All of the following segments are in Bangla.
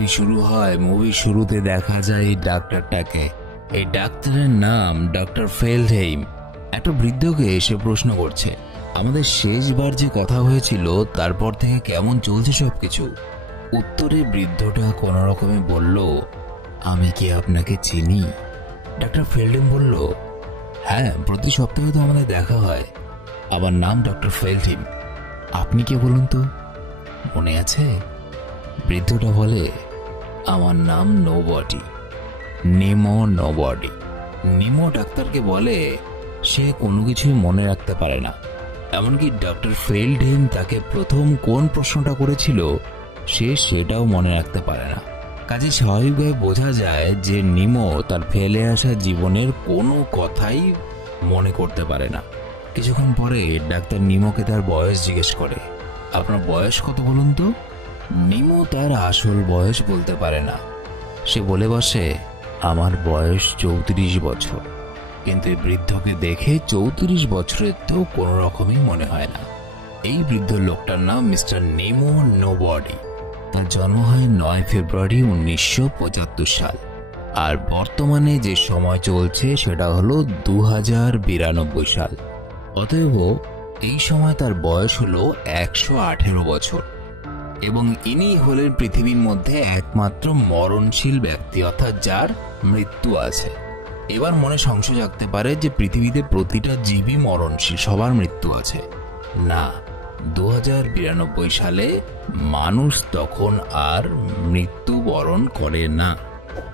মুভি শুরু হয়। মুভি শুরুতে দেখা যায় এই ডাক্তারটাকে। এই ডাক্তারের নাম ডক্টর ফেলডহেইম। একটা বৃদ্ধকে এসে প্রশ্ন করছে, আমাদের শেষবার যে কথা হয়েছিল তারপর থেকে কেমন চলছে সবকিছু। উত্তরে বৃদ্ধটা কোন রকমে বলল, আমি কি আপনাকে চিনি? ডক্টর ফেলডহেইম বলল, হ্যাঁ, প্রতি সপ্তাহে তো আমাদের দেখা হয়। আমার নাম ডক্টর ফেলডহেইম। আপনি কে বলুন তো, মনে আছে? বৃদ্ধটা বলে, আমার নাম নোবডি, নিমো নোবডি। নিমো ডাক্তারকে বলে সে কোনো কিছুই মনে রাখতে পারে না, এমনকি ডক্টর ফেলডহেইম তাকে প্রথম কোন প্রশ্নটা করেছিল সে সেটাও মনে রাখতে পারে না। কাজে স্বাভাবিকভাবে বোঝা যায় যে নিমো তার ফেলে আসা জীবনের কোনো কথাই মনে করতে পারে না। কিছুক্ষণ পরে ডাক্তার নিমোকে তার বয়স জিজ্ঞেস করে, আপনার বয়স কত বলুন তো? নিমো তার আসল বয়স বলতে পারে না। সে বলে বসে, আমার বয়স 34 বছর। কিন্তু এই বৃদ্ধকে দেখে 34 বছরের তো কোনো রকমই মনে হয় না। এই বৃদ্ধ লোকটার নাম মিস্টার নিমো নোবডি। তার জন্ম হয় 9 ফেব্রুয়ারি 1975 সাল। আর বর্তমানে যে সময় চলছে সেটা হলো 2092 সাল। অতএব এই সময় তার বয়স হলো 118 বছর। এবং ইনি হলেন পৃথিবীর মধ্যে একমাত্র মরণশীল ব্যক্তি, অর্থাৎ যার মৃত্যু আছে। এবার মনে সংশয় জাগতে পারে যে পৃথিবীতে প্রতিটা জীবই মরণশীল, সবার মৃত্যু আছে। না, 2092 সালে মানুষ তখন আর মৃত্যুবরণ করে না,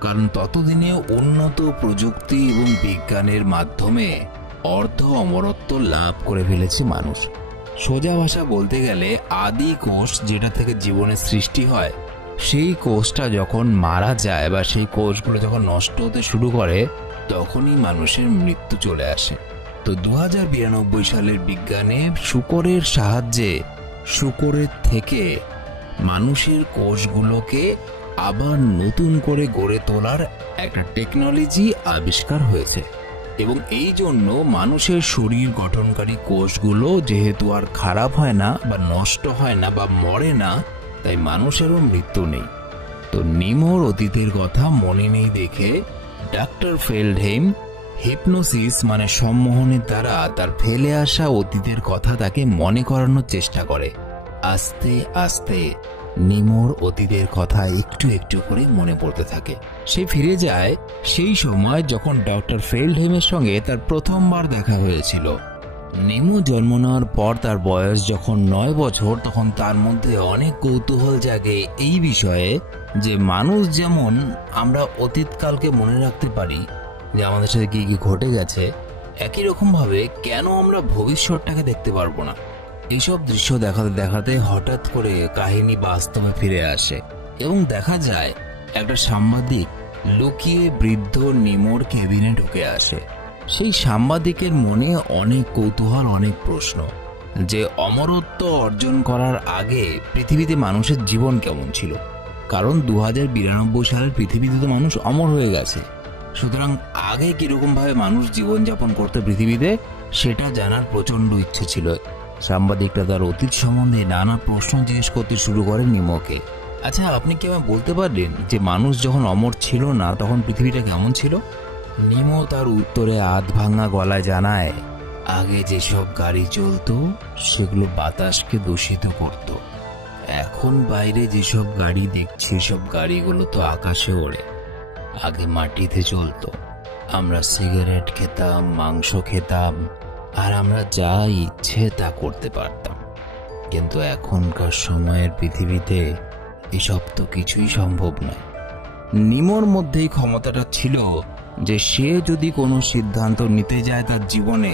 কারণ ততদিনে উন্নত প্রযুক্তি এবং বিজ্ঞানের মাধ্যমে অর্ধ অমরত্ব লাভ করে ফেলেছে মানুষ। সোজা ভাষা বলতে গেলে আদি কোষ যেটা থেকে জীবনের সৃষ্টি হয়, সেই কোষটা যখন মারা যায় বা সেই কোষগুলো যখন নষ্ট হতে শুরু করে তখনই মানুষের মৃত্যু চলে আসে। তো 2092 সালের বিজ্ঞানে শুকরের সাহায্যে শুকরের থেকে মানুষের কোষগুলোকে আবার নতুন করে গড়ে তোলার একটা টেকনোলজি আবিষ্কার হয়েছে। এবং এই জন্য মানুষের শরীর গঠনকারী কোষগুলো যেহেতু আর খারাপ হয় না বা নষ্ট হয় না বা মরে না, তাই মানুষেরও মৃত্যু নেই। তো নিমোর অতীতের কথা মনে নেই দেখে ডক্টর ফেলডহেইম হিপনোসিস মানে সম্মোহনের দ্বারা তার ফেলে আসা অতীতের কথা তাকে মনে করানোর চেষ্টা করে। আস্তে আস্তে নিমোর অতীতের কথা একটু একটু করে মনে পড়তে থাকে। সে ফিরে যায় সেই সময় যখন ডক্টর ফেলডহেইমের সঙ্গে তার প্রথমবার দেখা হয়েছিল। নিমো জন্ম নেওয়ার পর তার বয়স যখন 9 বছর, তখন তার মধ্যে অনেক কৌতূহল জাগে এই বিষয়ে যে মানুষ যেমন আমরা অতীতকালকে মনে রাখতে পারি যে আমাদের সাথে কি কি ঘটে গেছে, একই রকম ভাবে কেন আমরা ভবিষ্যৎটাকে দেখতে পারবো না। এইসব দৃশ্য দেখাতে দেখাতে হঠাৎ করে কাহিনী বাস্তবে ফিরে আসে এবং দেখা যায় একটা সাংবাদিক লুকিয়ে বৃদ্ধ নিমোর কেবিনে ঢুকে আসে। সেই সাংবাদিকের মনে অনেক কৌতূহল, অনেক প্রশ্ন যে অমরত্ব অর্জন করার আগে পৃথিবীতে মানুষের জীবন কেমন ছিল। কারণ 2092 সালের পৃথিবীতে তো মানুষ অমর হয়ে গেছে, সুতরাং আগে কিরকম ভাবে মানুষ জীবনযাপন করতে পৃথিবীতে সেটা জানার প্রচন্ড ইচ্ছে ছিল। সাংবাদিকরা তার অতীত সম্বন্ধে নানা প্রশ্ন জিজ্ঞেস করতে শুরু করে নিমোকে। আচ্ছা, আপনি কি আমায় বলতে পারবেন যে মানুষ যখন অমর ছিল না তখন পৃথিবীটা কেমন ছিল? নিমো তার উত্তরে আধ ভাঙা গলায় জানায়, আগে যেসব গাড়ি চলতো সেগুলো বাতাসকে দূষিত করত। এখন বাইরে যেসব গাড়ি দেখছি সব গাড়িগুলো তো আকাশে ওড়ে। আগে মাটিতে চলতো, আমরা সিগারেট খেতাম, মাংস খেতাম, আর আমরা যা ইচ্ছে তা করতে পারতাম। কিন্তু এখনকার সময়ের পৃথিবীতে এসব তো কিছুই সম্ভব নয়। নিমোর মধ্যেই ক্ষমতাটা ছিল যে সে যদি কোনো সিদ্ধান্ত নিতে যায় তার জীবনে,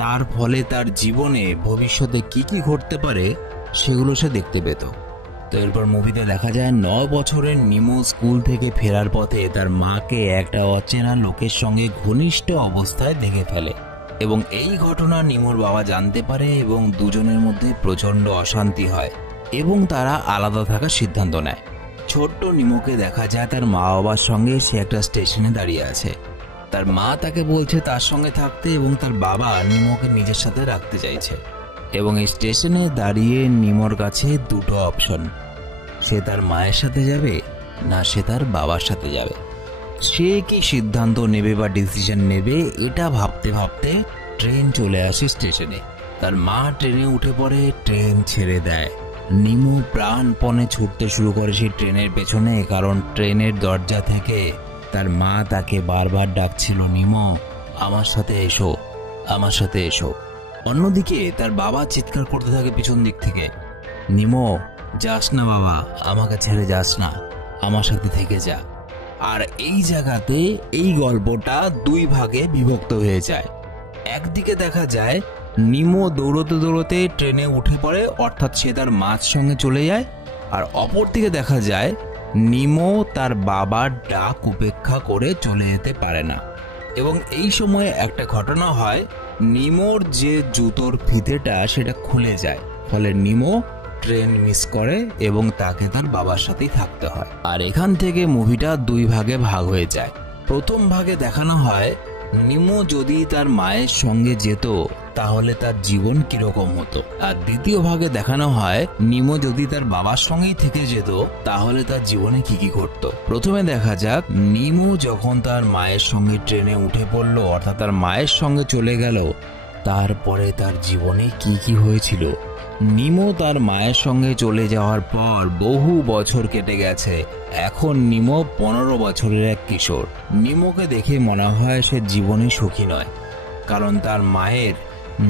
তার ফলে তার জীবনে ভবিষ্যতে কি কি ঘটতে পারে সেগুলো সে দেখতে পেত। তো এরপর মুভিতে দেখা যায় 9 বছরের নিমো স্কুল থেকে ফেরার পথে তার মাকে একটা অচেনা লোকের সঙ্গে ঘনিষ্ঠ অবস্থায় দেখে ফেলে এবং এই ঘটনা নিমোর বাবা জানতে পারে এবং দুজনের মধ্যে প্রচন্ড অশান্তি হয় এবং তারা আলাদা থাকার সিদ্ধান্ত নেয়। ছোট্ট নিমোকে দেখা যায় তার মা বাবার সঙ্গে সে একটা স্টেশনে দাঁড়িয়ে আছে। তার মা তাকে বলছে তার সঙ্গে থাকতে এবং তার বাবা নিমোকে নিজের সাথে রাখতে চাইছে। এবং এই স্টেশনে দাঁড়িয়ে নিমোর কাছে দুটো অপশন, সে তার মায়ের সাথে যাবে না সে তার বাবার সাথে যাবে। সে কি সিদ্ধান্ত নেবে বা ডিসিশন নেবে এটা ভাবতে ভাবতে ট্রেন চলে আসে স্টেশনে। তার মা ট্রেনে উঠে পড়ে, ট্রেন ছেড়ে দেয়। নিমো প্রাণপণে ছুটতে শুরু করে সেই ট্রেনের পেছনে, কারণ ট্রেনের দরজা থেকে তার মা তাকে বারবার ডাকছিল, নিমো আমার সাথে এসো, আমার সাথে এসো। অন্যদিকে তার বাবা চিৎকার করতে থাকে পিছন দিক থেকে, নিমো যাস না বাবা, আমাকে ছেড়ে যাস না, আমার সাথে থেকে যা। আর এই জায়গাতে এই গল্পটা দুই ভাগে বিভক্ত হয়ে যায়। একদিকে দেখা যায় নিমো দৌড়তে দৌড়তে ট্রেনে উঠে পড়ে, অর্থাৎ সে তার মার সঙ্গে চলে যায়। আর অপর দিকে দেখা যায় নিমো তার বাবার ডাক উপেক্ষা করে চলে যেতে পারে না। এবং এই সময় একটা ঘটনা হয়, নিমোর যে জুতোর ফিতেটা সেটা খুলে যায়, ফলে নিমো ট্রেন মিস করে এবং তাকে তার বাবার সাথেই থাকতে হয়। আর এখান থেকে মুভিটা দুই ভাগে ভাগ হয়ে যায়। প্রথম ভাগে দেখানো হয় নিমো যদি তার মায়ের সঙ্গে যেত তাহলে তার জীবন কিরকম হতো, আর দ্বিতীয় ভাগে দেখানো হয় নিমো যদি তার বাবার সঙ্গেই থেকে যেত তাহলে তার জীবনে কি কি ঘটতো। প্রথমে দেখা যাক নিমো যখন তার মায়ের সঙ্গে ট্রেনে উঠে পড়লো, অর্থাৎ তার মায়ের সঙ্গে চলে গেল, তারপরে তার জীবনে কি কি হয়েছিল। নিমো তার মায়ের সঙ্গে চলে যাওয়ার পর বহু বছর কেটে গেছে। এখন নিমো 15 বছরের এক কিশোর। নিমোকে দেখে মনে হয় সে জীবনে সুখী নয়, কারণ তার মায়ের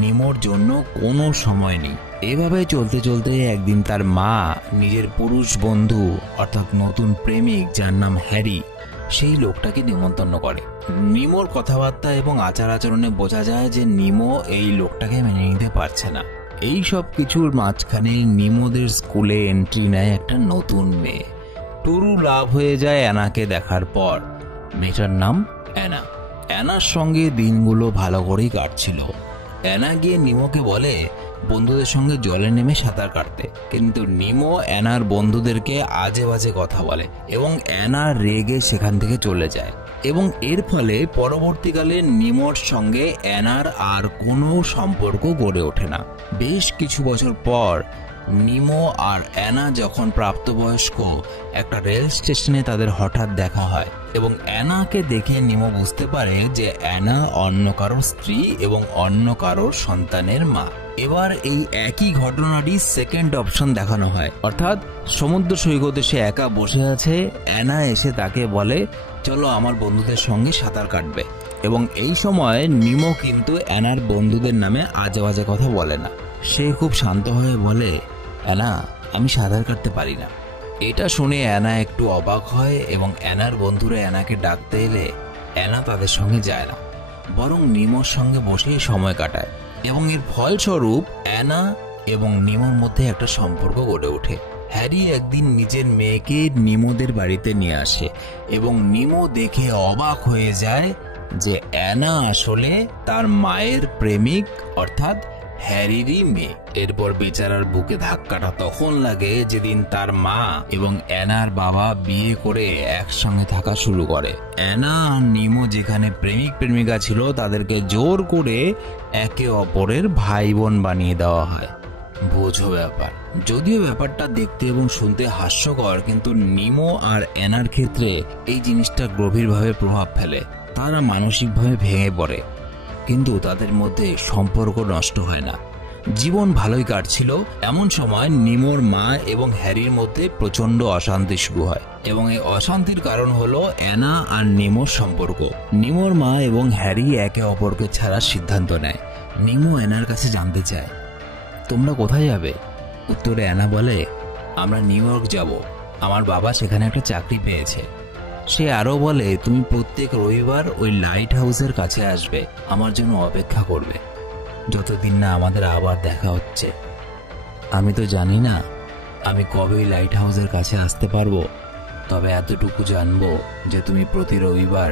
নিমোর জন্য কোনো সময় নেই। এভাবে চলতে চলতে একদিন তার মা নিজের পুরুষ বন্ধু অর্থাৎ নতুন প্রেমিক যার নাম হ্যারি, সেই লোকটাকে নিমন্ত্রণ করে। নিমোর কথাবার্তা এবং আচার আচরণে বোঝা যায় যে নিমো এই লোকটাকে মেনে নিতে পারছে না। এই সব কিছুর মাঝখানে নিমোদের স্কুলে এন্ট্রি নেয় একটা নতুন মেয়ে। টুরু লাভ হয়ে যায় অ্যানাকে দেখার পর। মেয়েটার নাম অ্যানা। অ্যানার সঙ্গে দিনগুলো ভালো করেই কাটছিল। অ্যানা গিয়ে নিমোকে বলে বন্ধুদের সঙ্গে জলে নেমে সাঁতার কাটতে, কিন্তু নিমো অ্যানার বন্ধুদেরকে আজে বাজে কথা বলে এবং অ্যানা রেগে সেখান থেকে চলে যায়। এবং এর ফলে পরবর্তীকালে নিমোর সঙ্গে অ্যানার আর কোনো সম্পর্ক গড়ে ওঠে না। বেশ কিছু বছর পর নিমো আর অ্যানা যখন প্রাপ্তবয়স্ক, একটা রেল স্টেশনে তাদের হঠাৎ দেখা হয় এবং অ্যানাকে দেখে নিমো বুঝতে পারে যে অ্যানা অন্য কারোর স্ত্রী এবং অন্য কারোর সন্তানের মা। এবার এই একই ঘটনাটি সেকেন্ড অপশন দেখানো হয়, অর্থাৎ সমুদ্র সৈকতে সে একা বসে আছে, অ্যানা এসে তাকে বলে চলো আমার বন্ধুদের সঙ্গে সাঁতার কাটবে। এবং এই সময় নিমো কিন্তু অ্যানার বন্ধুদের নামে আজে বাজে কথা বলে না। সে খুব শান্ত হয়ে বলে অ্যানা আমি সাঁতার কাটতে পারি না। এটা শুনে অ্যানা একটু অবাক হয় এবং অ্যানার বন্ধুরা অ্যানাকে ডাকতে এলে অ্যানা তাদের সঙ্গে যায় না, বরং নিমোর সঙ্গে বসেই সময় কাটায়। এবং এর ফলস্বরূপ অ্যানা এবং নিমোর মধ্যে একটা সম্পর্ক গড়ে ওঠে। হ্যারি একদিন নিজের মেয়েকে নিমোদের বাড়িতে নিয়ে আসে এবং নিমো দেখে অবাক হয়ে যায় যে অ্যানা আসলে তার মায়ের প্রেমিক অর্থাৎ হ্যারিরই মেয়ে। এরপর বেচারার বুকে ধাক্কাটা তখন লাগে যেদিন তার মা এবং অ্যানার বাবা বিয়ে করে একসঙ্গে থাকা শুরু করে। অ্যানা আর নিমো যেখানে প্রেমিক প্রেমিকা ছিল তাদেরকে জোর করে একে অপরের ভাই বোন বানিয়ে দেওয়া হয়। বোঝো ব্যাপার। যদিও ব্যাপারটা দেখতে এবং শুনতে হাস্যকর, কিন্তু নিমো আর অ্যানার ক্ষেত্রে এই জিনিসটা গভীরভাবে প্রভাব ফেলে। তারা মানসিকভাবে ভেঙে পড়ে, কিন্তু তাদের মধ্যে সম্পর্ক নষ্ট হয় না। জীবন ভালোই কাটছিল। এমন সময় নিমোর মা এবং হ্যারির মধ্যে প্রচন্ড অশান্তি শুরু হয় এবং এই অশান্তির কারণ হলো অ্যানা আর নিমোর সম্পর্ক। নিমোর মা এবং হ্যারি একে অপরকে ছাড়ার সিদ্ধান্ত নেয়। নিমো অ্যানার কাছে জানতে চায় তোমরা কোথায় যাবে? উত্তরে অ্যানা বলে আমরা নিউ ইয়র্ক যাব, আমার বাবা সেখানে একটা চাকরি পেয়েছে। সে আরো বলে তুমি প্রত্যেক রবিবার ওই লাইট হাউসের কাছে আসবে, আমার জন্য অপেক্ষা করবে, যতদিন না আমাদের আবার দেখা হচ্ছে। আমি তো জানি না আমি কবে লাইট হাউসের কাছে আসতে পারবো, তবে এতটুকু জানবো যে তুমি প্রতি রবিবার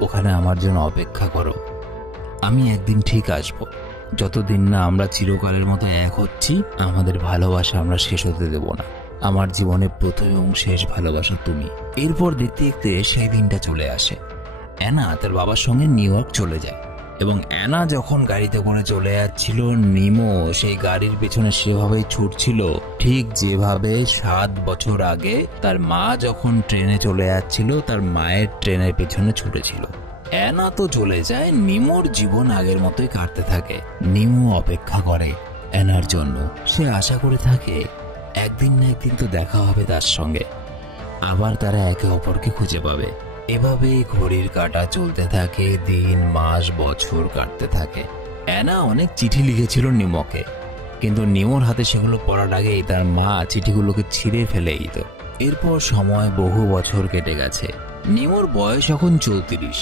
ওখানে আমার জন্য অপেক্ষা করো। আমি একদিন ঠিক আসবো, যতদিন না আমরা চিরকালের মতো এক হচ্ছি, আমাদের ভালোবাসা আমরা শেষ হতে দেব না। আমার জীবনে প্রথম এবং শেষ ভালোবাসা তুমি। এরপর দেখতে দেখতে সেই দিনটা চলে আসে। অ্যানা তার বাবার সঙ্গে নিউ ইয়র্ক চলে যায় এবং অ্যানা যখন গাড়িতে করে চলে যাচ্ছিল, নিমো সেই গাড়ির পেছনে সেভাবেই ছুটছিল, ঠিক যেভাবে 7 বছর আগে তার মা যখন ট্রেনে চলে যাচ্ছিল তার মায়ের ট্রেনের পেছনে ছুটেছিল। অ্যানা তো চলে যায়, নিমোর জীবন আগের মতোই কাটতে থাকে। নিমো অপেক্ষা করে অ্যানার জন্য। সে আশা করে থাকে একদিন না একদিন তো দেখা হবে তার সঙ্গে, আবার তারা একে অপরকে খুঁজে পাবে। এভাবেই ঘড়ির কাঁটা চলতে থাকে, দিন মাস বছর কাটতে থাকে। অ্যানা অনেক চিঠি লিখেছিল নিমোকে, কিন্তু নিমোর হাতে সেগুলো পড়ার আগেই তার মা চিঠিগুলোকে ছিঁড়ে ফেলে দিত। এরপর সময় বহু বছর কেটে গেছে। নিমোর বয়স এখন 34।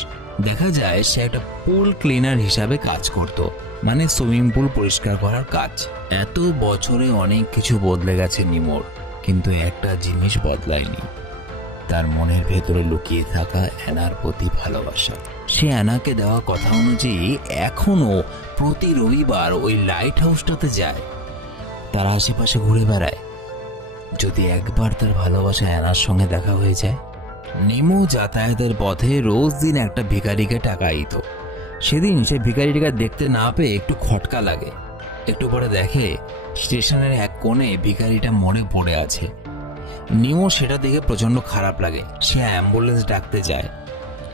দেখা যায় সে একটা পুল ক্লিনার হিসাবে কাজ করত, মানে সুইমিং পুল পরিষ্কার করার কাজ। এত বছরে অনেক কিছু বদলে গেছে নিমোর, কিন্তু একটা জিনিস বদলায়নি, তার মনের ভেতরে লুকিয়ে থাকা অ্যানার প্রতি ভালোবাসা। সে অ্যানাকে দেওয়া কথা অনুযায়ী এখনো প্রতি রবিবার ওই লাইট হাউসটাতে যায়, তার আশেপাশে ঘুরে বেড়ায়। যদি একবার তার ভালোবাসা অ্যানার সঙ্গে দেখা হয়ে যায়। নিমো যাতায়াতের পথে রোজ দিন একটা ভিখারিকে টাকা দিত। সেদিন সে ভিখারিটাকে দেখতে না পেয়ে একটু খটকা লাগে। একটু পরে দেখে স্টেশনের এক কোণে ভিখারিটা মরে পড়ে আছে। নিমো সেটা দেখে প্রচন্ড খারাপ লাগে। সে অ্যাম্বুলেন্স ডাকতে যায়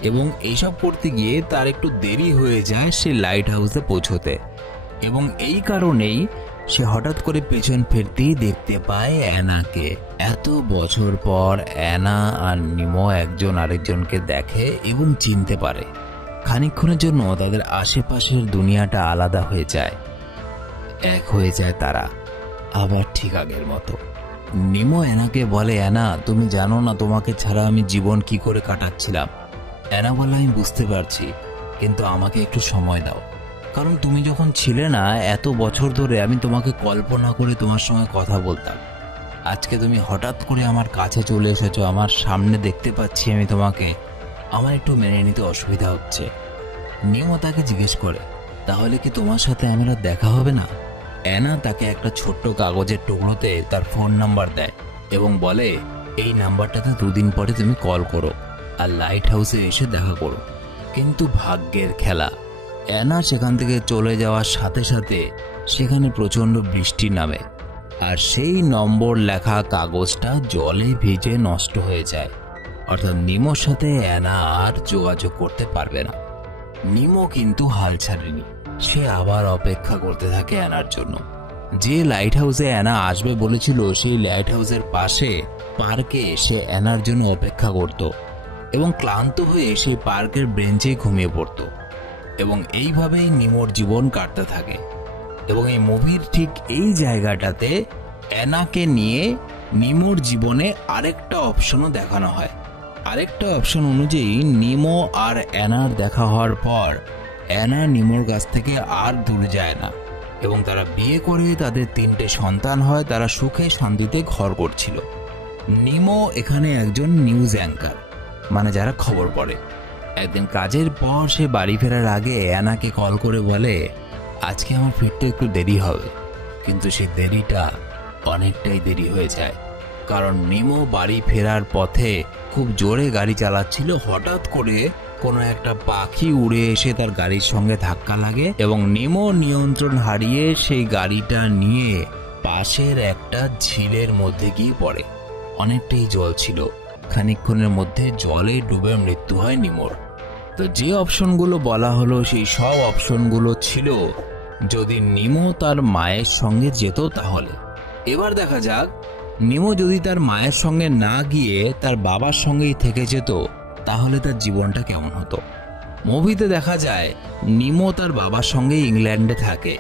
এবং এইসব করতে গিয়ে তার একটু দেরি হয়ে যায় সে লাইট হাউসে পৌঁছতে, এবং এই কারণেই সে হঠাৎ করে পেছন ফিরতেই দেখতে পায় অ্যানাকে। এত বছর পর অ্যানা আর নিমো একজন আরেকজনকে দেখে এবং চিনতে পারে। খানিকক্ষণের জন্য তাদের আশেপাশের দুনিয়াটা আলাদা হয়ে যায়, এক হয়ে যায় তারা আবার ঠিক আগের মতো। নিমো অ্যানাকে বলে, অ্যানা তুমি জানো না তোমাকে ছাড়া আমি জীবন কি করে কাটাচ্ছিলাম। অ্যানা বলে, আমি বুঝতে পারছি, কিন্তু আমাকে একটু সময় দাও, কারণ তুমি যখন ছিলে না এত বছর ধরে আমি তোমাকে কল্পনা করে তোমার সঙ্গে কথা বলতাম। আজকে তুমি হঠাৎ করে আমার কাছে চলে এসেছো, আমার সামনে দেখতে পাচ্ছি আমি তোমাকে, আমার একটু মেনে নিতে অসুবিধা হচ্ছে। নিমো তাকে জিজ্ঞেস করে, তাহলে কি তোমার সাথে আমার আর দেখা হবে না? অ্যানা তাকে একটা ছোট্ট কাগজের টুকরোতে তার ফোন নাম্বার দেয় এবং বলে, এই নাম্বারটাতে 2 দিন পরে তুমি কল করো আর লাইট হাউসে এসে দেখা করো। কিন্তু ভাগ্যের খেলা, অ্যানা সেখান থেকে চলে যাওয়ার সাথে সাথে সেখানে প্রচন্ড বৃষ্টি নামে আর সেই নম্বর লেখা কাগজটা জলে ভিজে নষ্ট হয়ে যায়। অর্থাৎ নিমোর সাথে অ্যানা আর যোগাযোগ করতে পারবে না। নিমো কিন্তু হাল ছাড়েনি, সে আবার অপেক্ষা করতে থাকে অ্যানার জন্য। যে লাইট হাউসে অ্যানা আসবে বলেছিল সেই লাইট হাউসের পাশে পার্কে সে অ্যানার জন্য অপেক্ষা করত এবং ক্লান্ত হয়ে সেই পার্কের বেঞ্চে ঘুমিয়ে পড়ত। এবং এইভাবেই নিমোর জীবন কাটতে থাকে। এবং এই মুভির ঠিক এই জায়গাটাতে অ্যানাকে নিয়ে নিমোর জীবনে আরেকটা অপশনও দেখানো হয়। আরেকটা অপশন অনুযায়ী নিমো আর অ্যানার দেখা হওয়ার পর অ্যানা নিমোর কাছ থেকে আর দূরে যায় না এবং তারা বিয়ে করে তাদের 3টে সন্তান হয়। তারা সুখে শান্তিতে ঘর করছিল। নিমো এখানে একজন নিউজ অ্যাঙ্কার, মানে যারা খবর পড়ে। একদিন কাজের পর সে বাড়ি ফেরার আগে অ্যানাকে কল করে বলে, আজকে আমার ফিরতে একটু দেরি হবে। কিন্তু সেই দেরিটা অনেকটাই দেরি হয়ে যায়, কারণ নিমো বাড়ি ফেরার পথে খুব জোরে গাড়ি চালাচ্ছিল। হঠাৎ করে কোনো একটা পাখি উড়ে এসে তার গাড়ির সঙ্গে ধাক্কা লাগে এবং নিমো নিয়ন্ত্রণ হারিয়ে সেই গাড়িটা নিয়ে পাশের একটা ঝিলের মধ্যে গিয়ে পড়ে। অনেকটাই জল ছিল, খানিকক্ষণের মধ্যে জলে ডুবে মৃত্যু হয় নিমোর। তো যে অপশনগুলো বলা হলো সেই সব অপশনগুলো ছিল যদি নিমো তার মায়ের সঙ্গে যেত তাহলে। এবার দেখা যাক নিমো যদি তার মায়ের সঙ্গে না গিয়ে তার বাবার সঙ্গেই থেকে যেত তাহলে তার জীবনটা কেমন হতো। মুভিতে দেখা যায় নিমো তার বাবার সঙ্গে ইংল্যান্ডে থাকে।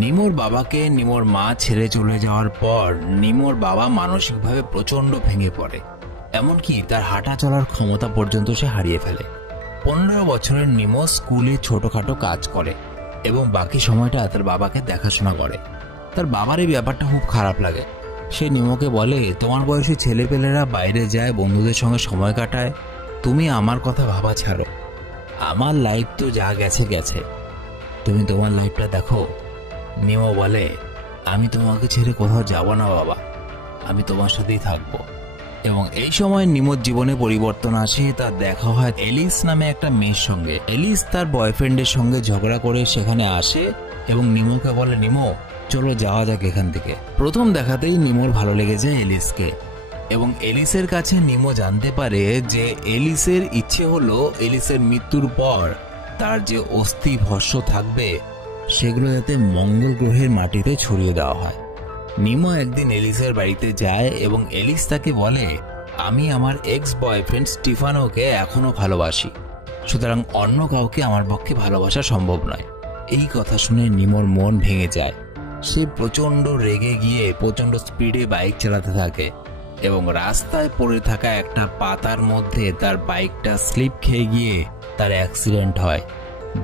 নিমোর বাবাকে নিমোর মা ছেড়ে চলে যাওয়ার পর নিমোর বাবা মানসিকভাবে প্রচন্ড ভেঙে পড়ে, এমনকি তার হাঁটা চলার ক্ষমতা পর্যন্ত সে হারিয়ে ফেলে। 15 বছরের নিমো স্কুলে ছোটখাটো কাজ করে এবং বাকি সময়টা তার বাবাকে দেখাশোনা করে। তার বাবার এই ব্যাপারটা খুব খারাপ লাগে। সে নিমোকে বলে, তোমার বয়সী ছেলেপেলেরা বাইরে যায়, বন্ধুদের সঙ্গে সময় কাটায়, তুমি আমার কথা ভাবা ছাড়ো। আমার লাইফ তো যা গেছে গেছে, তুমি তোমার লাইফটা দেখো। নিমো বলে, আমি তোমাকে ছেড়ে কোথাও যাব না বাবা, আমি তোমার সাথেই থাকবো। এবং এই সময় নিমোর জীবনে পরিবর্তন আসে। তার দেখা হয় এলিস নামে একটা মেয়ের সঙ্গে। এলিস তার বয়ফ্রেন্ডের সঙ্গে ঝগড়া করে সেখানে আসে এবং নিমোকে বলে, নিমো চলো যাওয়া যাক এখান থেকে। প্রথম দেখাতেই নিমোর ভালো লেগে যায় এলিসকে এবং এলিসের কাছে নিমো জানতে পারে যে এলিসের ইচ্ছে হলো এলিসের মৃত্যুর পর তার যে অস্থি ভস্ম থাকবে সেগুলো যাতে মঙ্গল গ্রহের মাটিতে ছড়িয়ে দেওয়া হয়। নিমো একদিন এলিসের বাড়িতে যায় এবং এলিস তাকে বলে, আমি আমার এক্স বয়ফ্রেন্ড স্টিফানোকে এখনো ভালোবাসি, সুতরাং অন্য কাউকে আমার পক্ষে ভালোবাসা সম্ভব নয়। এই কথা শুনে নিমোর মন ভেঙে যায়। সে প্রচন্ড রেগে গিয়ে প্রচন্ড স্পিডে বাইক চালাতে থাকে এবং রাস্তায় পড়ে থাকা একটা পাতার মধ্যে তার বাইকটা স্লিপ খেয়ে গিয়ে তার অ্যাক্সিডেন্ট হয়।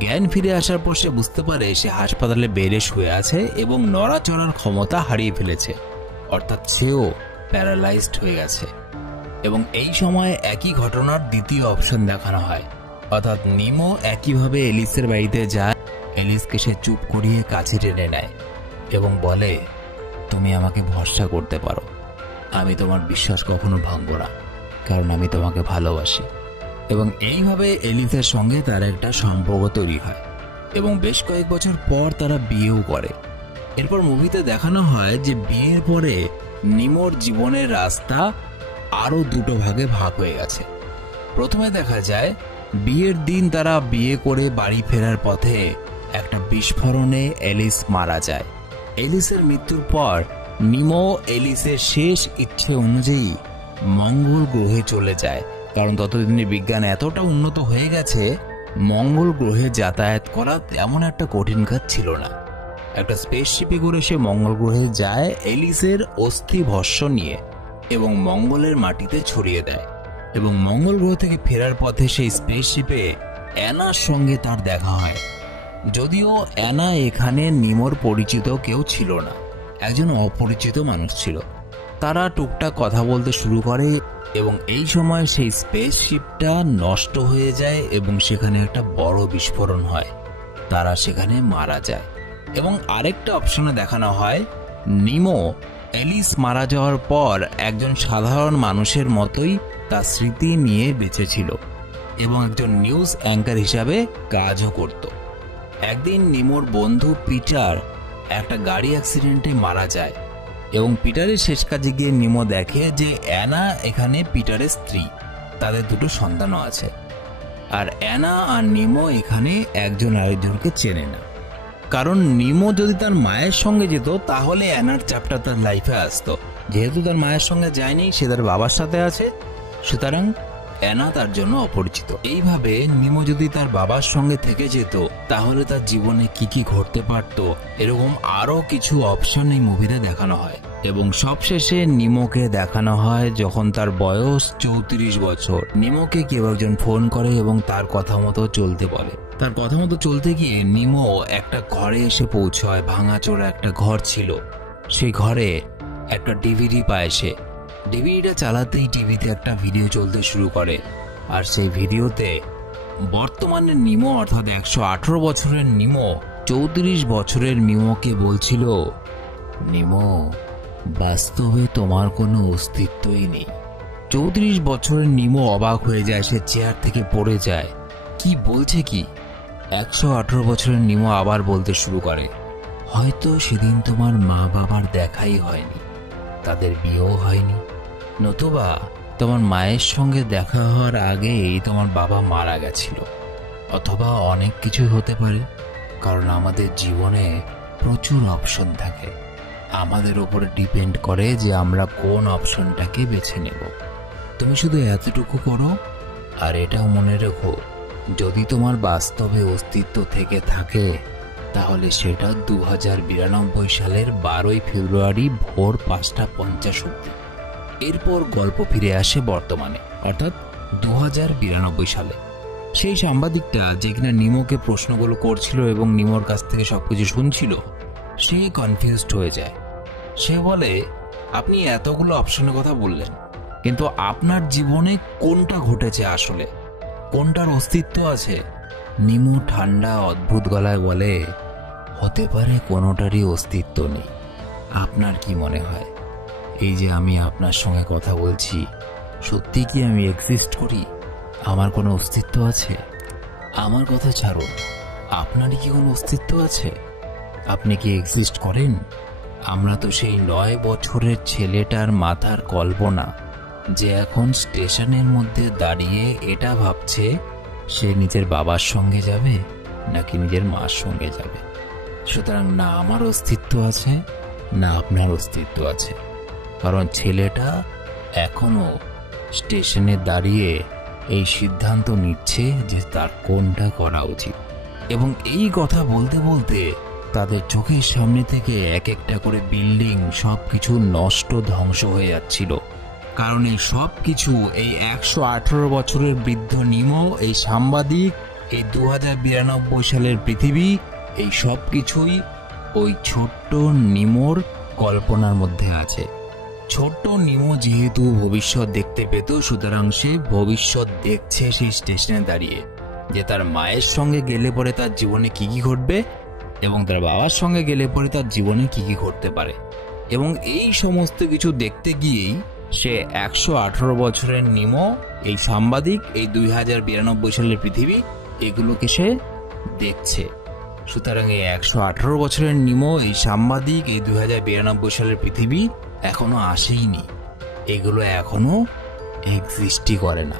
জ্ঞান ফিরে আসার পর সে বুঝতে পারে সে হাসপাতালে বেডে শুয়ে আছে এবং নড়াচড়ার ক্ষমতা হারিয়ে ফেলেছে, অর্থাৎ সেও প্যারালাইজড হয়ে গেছে। এবং এই সময় একই ঘটনার দ্বিতীয় অপশন দেখানো হয়, অর্থাৎ নিমো একইভাবে এলিসের বাড়িতে যায়। এলিসকে সে চুপ করিয়ে কাছে টেনে নেয় এবং বলে, তুমি আমাকে ভরসা করতে পারো, আমি তোমার বিশ্বাস কখনো ভাঙব না, কারণ আমি তোমাকে ভালোবাসি। এবং এইভাবে এলিসের সঙ্গে তার একটা সম্পর্ক তৈরি হয় এবং বেশ কয়েক বছর পর তারা বিয়েও করে। এরপর মুভিতে দেখানো হয় যে বিয়ের পরে নিমোর জীবনের রাস্তা আরো দুটো ভাগে ভাগ হয়ে গেছে। প্রথমে দেখা যায় বিয়ের দিন তারা বিয়ে করে বাড়ি ফেরার পথে একটা বিস্ফোরণে এলিস মারা যায়। এলিসের মৃত্যুর পর নিমো এলিসের শেষ ইচ্ছে অনুযায়ী মঙ্গল গ্রহে চলে যায়, কারণ ততদিনে বিজ্ঞান এতটা উন্নত হয়ে গেছে মঙ্গল গ্রহে যাতায়াত করা তেমন একটা কঠিন কাজ ছিল না। একটা স্পেসশিপে করে সে মঙ্গল গ্রহে যায় এলিসের অস্থি ভস্ম নিয়ে এবং মঙ্গলের মাটিতে ছড়িয়ে দেয়। এবং মঙ্গল গ্রহ থেকে ফেরার পথে সেই স্পেসশিপে অ্যানার সঙ্গে তার দেখা হয়। যদিও অ্যানা এখানে নিমোর পরিচিত কেউ ছিল না, একজন অপরিচিত মানুষ ছিল। তারা টুকটাক কথা বলতে শুরু করে এবং এই সময় সেই স্পেসশিপটা নষ্ট হয়ে যায় এবং সেখানে একটা বড় বিস্ফোরণ হয়, তারা সেখানে মারা যায়। এবং আরেকটা অপশনে দেখানো হয় নিমো এলিস মারা যাওয়ার পর একজন সাধারণ মানুষের মতোই তার স্মৃতি নিয়ে বেঁচে ছিল এবং একজন নিউজ অ্যাঙ্কার হিসাবে কাজও করত। একদিন নিমোর বন্ধু পিটার একটা গাড়ি অ্যাক্সিডেন্টে মারা যায় এবং পিটারের শেষ কাজে গিয়ে নিমো দেখে যে অ্যানা এখানে পিটারের স্ত্রী, তাদের দুটো সন্তানও আছে। আর অ্যানা আর নিমো এখানে একজন আরেকজনকে চেনে না, কারণ নিমো যদি তার মায়ের সঙ্গে যেত তাহলে অ্যানার চ্যাপ্টার তার লাইফে আসতো। যেহেতু তার মায়ের সঙ্গে যায়নি, সে তার বাবার সাথে আছে, সুতরাং অ্যানা তার জন্য অপরিচিত। এইভাবে নিমো যদি তার বাবার সঙ্গে থেকে যেত তাহলে তার জীবনে কি কি ঘটতে পারত, এরকম আরো কিছু অপশন এই মুভিতে দেখানো হয়। এবং সবশেষে নিমোকে দেখানো হয় যখন তার বয়স 34 বছর। নিমোকে কেউ একজন ফোন করে এবং তার কথা মতো চলতে বলে। তার কথা মতো চলতে গিয়ে নিমো একটা ঘরে এসে পৌঁছয়। ভাঙাচোরা একটা ঘর ছিল, সেই ঘরে একটা ডিভিডি পায় সে। ডিভিডিটা চালাতেই টিভিতে একটা ভিডিও চলতে শুরু করে, আর সেই ভিডিওতে বর্তমানে নিমো অর্থাৎ 118 বছরের নিমো 34 বছরের নিমোকে বলছিল, নিমো বাস্তবে তোমার কোনো অস্তিত্বই নেই। 34 বছরের নিমো অবাক হয়ে যায়, সে চেয়ার থেকে পড়ে যায়। কি বলছে কি? 118 বছরের নিমো আবার বলতে শুরু করে, হয়তো সেদিন তোমার মা বাবার দেখাই হয়নি, তাদের বিয়েও হয়নি, নতুবা তোমার মায়ের সঙ্গে দেখা হওয়ার আগেই তোমার বাবা মারা গেছিল, অথবা অনেক কিছু হতে পারে। কারণ আমাদের জীবনে প্রচুর অপশন থাকে, আমাদের উপরে ডিপেন্ড করে যে আমরা কোন অপশনটাকে বেছে নেব। তুমি শুধু এতটুকু করো, আর এটাও মনে রেখো, যদি তোমার বাস্তবে অস্তিত্ব থেকে থাকে তাহলে সেটা 2092 সালের 12 ফেব্রুয়ারি ভোর 5:50 অবধি। এরপর গল্প ফিরে আসে বর্তমানে, অর্থাৎ 2092 সালে। সেই সাংবাদিকটা যে কিনা নিমোকে প্রশ্নগুলো করছিল এবং নিমোর কাছ থেকে সবকিছু শুনছিল, সে কনফিউজড হয়ে যায়। সে বলে, আপনি এতগুলো অপশনের কথা বললেন, কিন্তু আপনার জীবনে কোনটা ঘটেছে আসলে, কোনটার অস্তিত্ব আছে? নিমো ঠান্ডা অদ্ভুত গলায় বলে, হতে পারে কোনোটারই অস্তিত্ব নেই। আপনার কি মনে হয়? এই যে আমি আপনার সঙ্গে কথা বলছি, সত্যি কি আমি এক্সিস্ট করি? আমার কোনো অস্তিত্ব আছে? আমার কথা ছাড়ুন, আপনারই কি কোনো অস্তিত্ব আছে? আপনি কি এক্সিস্ট করেন? আমরা তো সেই 9 বছরের ছেলেটার মাথার কল্পনা, যে এখন স্টেশনের মধ্যে দাঁড়িয়ে এটা ভাবছে সে নিজের বাবার সঙ্গে যাবে নাকি নিজের মার সঙ্গে যাবে। সুতরাং না আমার অস্তিত্ব আছে, না আপনার অস্তিত্ব আছে, কারণ ছেলেটা এখনো স্টেশনে দাঁড়িয়ে এই সিদ্ধান্ত নিচ্ছে যে তার কোনটা করা উচিত। এবং এই কথা বলতে বলতে তাদের চোখের সামনে থেকে এক একটা করে বিল্ডিং সবকিছু নষ্ট, ধ্বংস হয়ে যাচ্ছিল। কারণ এই সব কিছু এই 118 বছরের বৃদ্ধ নিমো, এই সাংবাদিক, এই 2092 সালের পৃথিবী, এই সব কিছুই ওই ছোট্ট নিমোর কল্পনার মধ্যে আছে। ছোট্ট নিমো যেহেতু ভবিষ্যৎ দেখতে পেত, সুতরাং সে ভবিষ্যৎ দেখছে সেই স্টেশনে দাঁড়িয়ে, যে তার মায়ের সঙ্গে গেলে পরে তার জীবনে কি কি ঘটবে এবং তার বাবার সঙ্গে গেলে পরে তার জীবনে কি কি ঘটতে পারে। এবং এই সমস্ত কিছু দেখতে গিয়েই সে 118 বছরের নিমো, এই সাংবাদিক, এই 2092 সালের পৃথিবী, এগুলোকে সে দেখছে। সুতরাং এই 118 বছরের নিমো, এই সাংবাদিক, এই 2092 সালের পৃথিবী এখনো আসেইনি, এগুলো এখনো এক্সিস্টই করে না।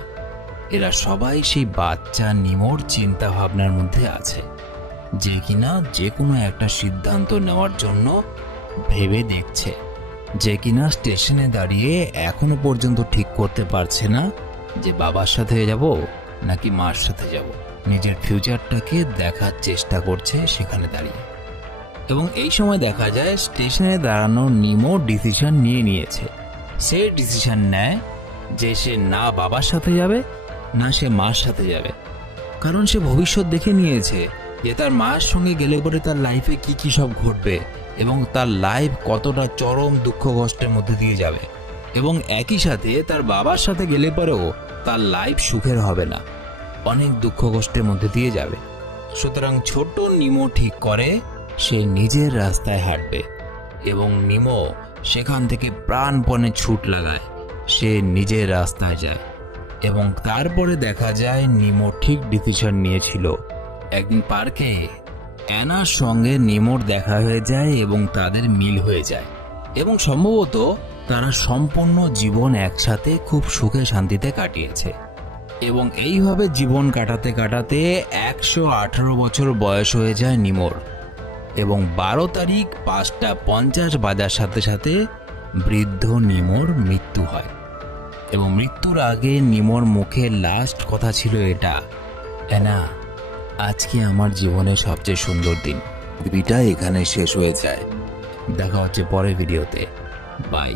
এরা সবাই সেই বাচ্চা নিমোর চিন্তা ভাবনার মধ্যে আছে, যে কিনা যে কোনো একটা সিদ্ধান্ত নেওয়ার জন্য ভেবে দেখছে, যে কিনা স্টেশনে দাঁড়িয়ে এখনো পর্যন্ত ঠিক করতে পারছে না যে বাবার সাথে যাব নাকি মার সাথে যাব। নিজের ফিউচারটাকে দেখার চেষ্টা করছে সেখানে দাঁড়িয়ে। এবং এই সময় দেখা যায় স্টেশনে দাঁড়ানো নিমো ডিসিশন নিয়েছে। সে ডিসিশন নেয় যে সে না বাবার সাথে যাবে না সে মার সাথে যাবে, কারণ সে ভবিষ্যৎ দেখে নিয়েছে যে তার মার সঙ্গে গেলে পরে তার লাইফে কি কি সব ঘটবে এবং তার লাইফ কতটা চরম দুঃখ কষ্টের মধ্যে দিয়ে যাবে। এবং একই সাথে তার বাবার সাথে গেলে পরেও তার লাইফ সুখের হবে না, অনেক দুঃখ কষ্টের মধ্যে দিয়ে যাবে। সুতরাং ছোট নিমো ঠিক করে সে নিজের রাস্তায় হাঁটবে এবং নিমো সেখান থেকে প্রাণপণে ছুট লাগায়, সে নিজের রাস্তায় যায়। এবং তারপরে দেখা যায় নিমো ঠিক ডিসিশন নিয়েছিল। একদিন পার্কে অ্যানার সঙ্গে নিমোর দেখা হয়ে যায় এবং তাদের মিল হয়ে যায়, এবং সম্ভবত তারা সম্পূর্ণ জীবন একসাথে খুব সুখে শান্তিতে কাটিয়েছে। এবং এইভাবে জীবন কাটাতে কাটাতে 118 বছর বয়স হয়ে যায় নিমোর। এবং 12 তারিখ 5:50 বাজার সাথে সাথে বৃদ্ধ নিমোর মৃত্যু হয়। এবং মৃত্যুর আগে নিমোর মুখে লাস্ট কথা ছিল এটা, অ্যানা, আজকে আমার জীবনের সবচেয়ে সুন্দর দিন। ভিডিওটা এখানে শেষ হয়ে যায়। দেখা হচ্ছে পরের ভিডিওতে। বাই।